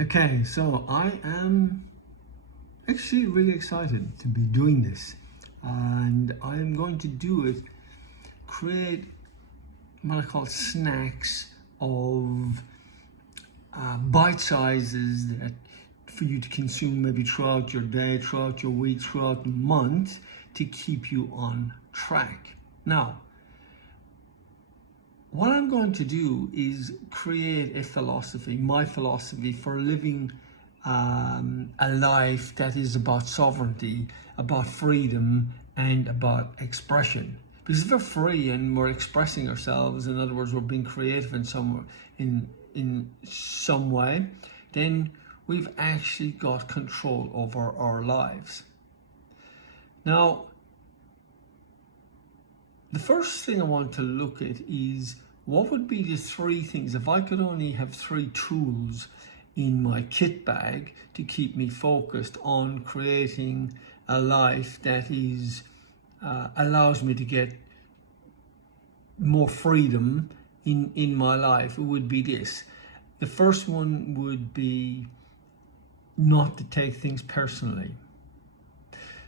Okay, so I am actually really excited to be doing this, and I am going to do it, create what I call snacks of bite sizes that for you to consume maybe throughout your day, throughout your week, throughout the month to keep you on track. Now, what I'm going to do is create a philosophy, my philosophy for living a life that is about sovereignty, about freedom, and about expression. Because if we're free and we're expressing ourselves, in other words, we're being creative in some way, then we've actually got control over our lives. Now, the first thing I want to look at is what would be the three things, if I could only have three tools in my kit bag to keep me focused on creating a life that is allows me to get more freedom in my life. It would be this. The first one would be not to take things personally.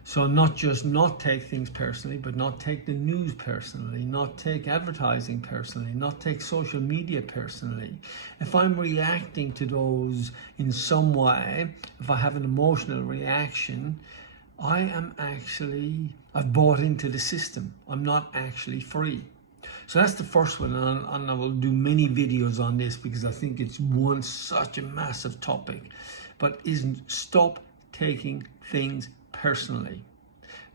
So not just not take things personally, but not take the news personally, not take advertising personally, not take social media personally. If I'm reacting to those in some way, if I have an emotional reaction, I've bought into the system. I'm not actually free. So that's the first one, and I will do many videos on this because I think it's such a massive topic. But stop taking things personally.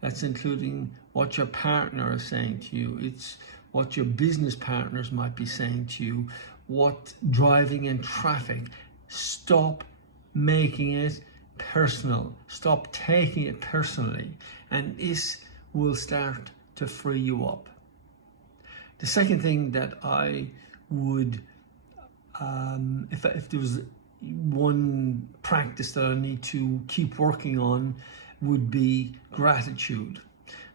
That's including what your partner is saying to you. It's what your business partners might be saying to you. What driving in traffic. Stop making it personal. Stop taking it personally. And this will start to free you up. The second thing that I would, if there was one practice that I need to keep working on, would be gratitude.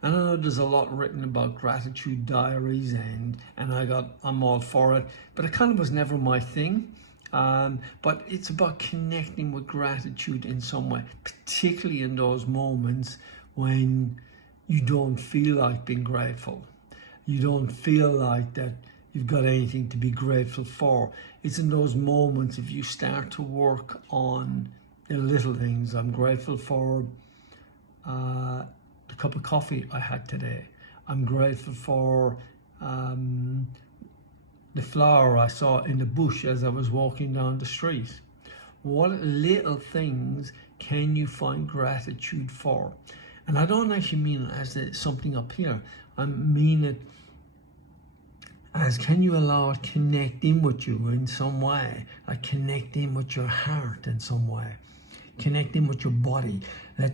And I know there's a lot written about gratitude diaries, and I'm all for it, but it kind of was never my thing. But it's about connecting with gratitude in some way, particularly in those moments when you don't feel like being grateful. You don't feel like that you've got anything to be grateful for. It's in those moments, if you start to work on the little things. I'm grateful for the cup of coffee I had today. I'm grateful for the flower I saw in the bush as I was walking down the street. What little things can you find gratitude for? And I don't actually mean it as something up here. I mean it as, can you allow it connect in with you in some way? Like connect in with your heart in some way. Connect in with your body. That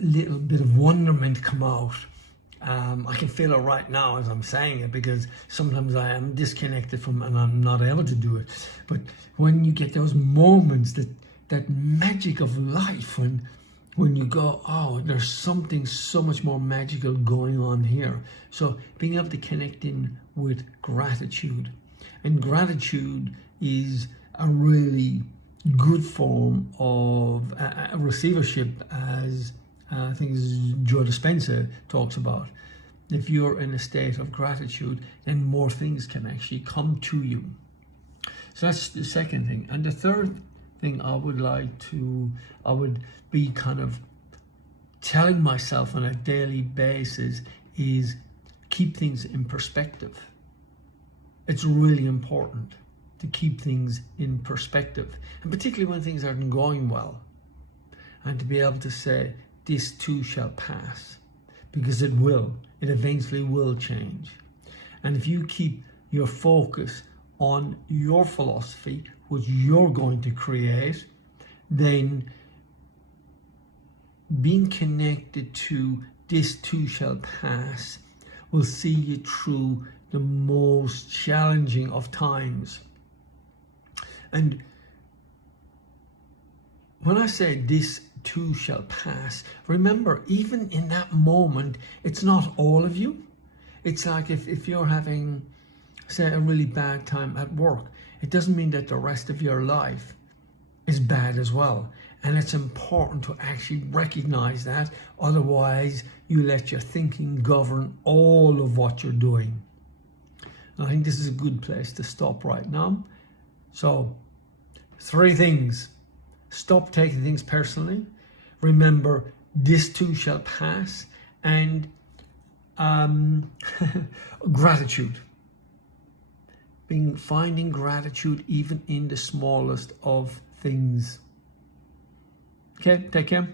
little bit of wonderment come out. I can feel it right now as I'm saying it, because sometimes I am disconnected from and I'm not able to do it. But when you get those moments, that magic of life, when you go, oh, there's something so much more magical going on here. So being able to connect in with gratitude. And gratitude is a really good form of a receivership, as I think Joe Dispenza talks about. If you're in a state of gratitude, then more things can actually come to you. So that's the second thing. And the third thing I would be kind of telling myself on a daily basis is keep things in perspective. It's really important to keep things in perspective, and particularly when things aren't going well, and to be able to say, this too shall pass, because it eventually will change. And if you keep your focus on your philosophy, which you're going to create, then being connected to this too shall pass will see you through the most challenging of times. And when I say this too shall pass, remember, even in that moment, it's not all of you. It's like if you're having, say, a really bad time at work, it doesn't mean that the rest of your life is bad as well. And it's important to actually recognize that. Otherwise, you let your thinking govern all of what you're doing. And I think this is a good place to stop right now. So, 3 things. Stop taking things personally. Remember, this too shall pass. And gratitude. Finding gratitude even in the smallest of things. Okay, take care.